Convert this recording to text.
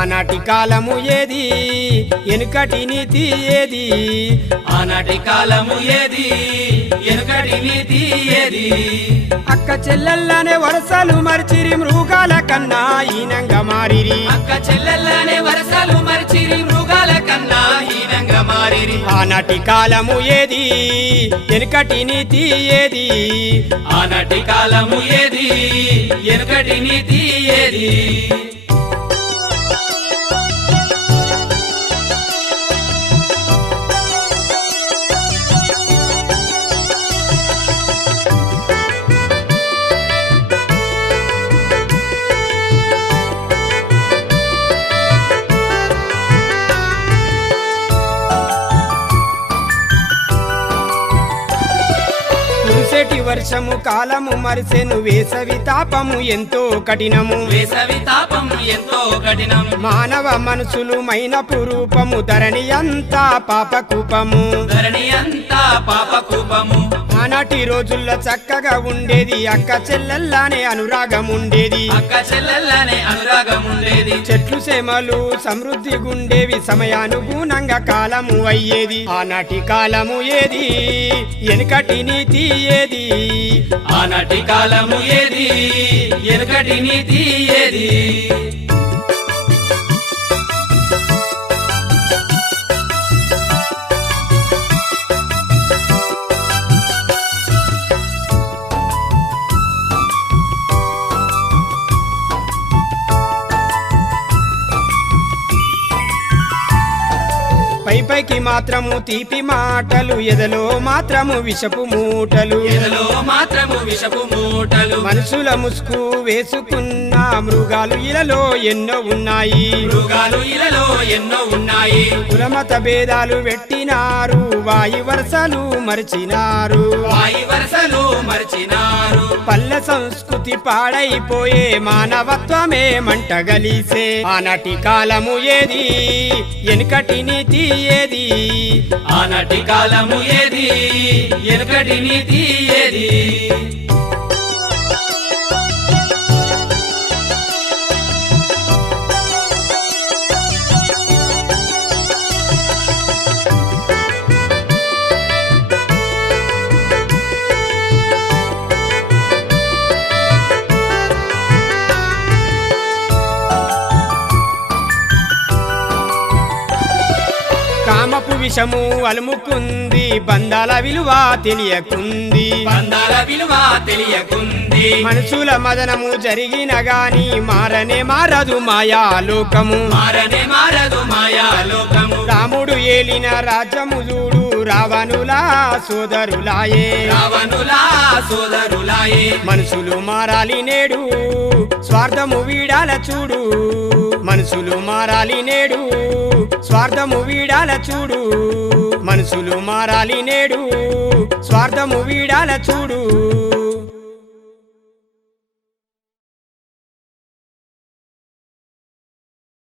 ఆనాటి కాలము ఏది? వెనుకటి నీతి ఏది? ఆనాటి కాలము ఏది? ఎనుకటి నీతి ఏది? అక్క చెల్లెల్లనే వరసలు మరిచిరి మృగాల కన్నా ఈనంగా మారిరి. అక్క చెల్లెల్లనే వరసలు మరిచిరి మృగాల కన్నా హీనంగా మారిరి. ఆనాటి కాలము ఏది? వెనుకటి నీతి ఏది? ఆనాటి కాలము ఏది? ఎనుకటి నీతి ఏది? కురిసేటి వర్షము కాలము మరిసెను వేసవి తాపము ఎంతో కఠినము. వేసవి తాపం ఎంతో కఠినం మానవ మనసులు మైనపు రూపము ధరణి అంతా పాపకూపము ధరణి అంతా పాప కూపము. ఆనాటి రోజుల్లో చక్కగా ఉండేది అక్క చెల్లెల్లానే అనురాగం ఉండేది. అక్క చెల్లెల్లనే అనురాగం ఉండేది. చెట్లు సేమలు సమృద్ధి గుండేవి సమయానుగుణంగా కాలము అయ్యేది. ఆనాటి కాలము ఏది? వెనుకటి నీతి ఏది? ఆనాటి కాలము ఏది? ఎనుకటి నీతి ఏది? పైకి మాత్రము తీపి మాటలు ఎదలో మాత్రము విషపు మూటలు. ఎదలో మాత్రము విషపు మూటలు. మనుషుల ముసుగు వేసుకున్న మృగాలు ఇలలో ఎన్నో ఉన్నాయి. మృగాలు ఇలలో ఎన్నో ఉన్నాయి. కులమత భేదాలు పెట్టినారు వాయి వరసలు మరిచినారు. వాయి వరసలు మర్చినారు. పల్లె సంస్కృతి పాడైపోయే మానవత్వమే మంటగలిసే ఆనాటి కాలము ఏది? వెనుకటి నీతి ఏది? ఏది? ఆనాటి కాలము ఏది? ఎనకటి నీతి ఏది? కామపు విషము అలుముకుంది. బంధాల విలువ తెలియకుంది. బంధాల విలువ తెలియకుంది. మనుషుల మదనము జరిగిన గాని మారనే మారదు మాయా లోకము మారనే మారదు మాయా లోకము రాముడు ఏలిన రాజ్యము చూడు రావణులా సోదరులాయే. రావణులా సోదరులాయే. మనుషులు మారాలి నేడు స్వార్థము వీడాల చూడు. మనుషులు మారాలి నేడు స్వార్థము వీడాల చూడు. మనుషులు మారాలి నేడు. స్వార్థము వీడాల చూడు.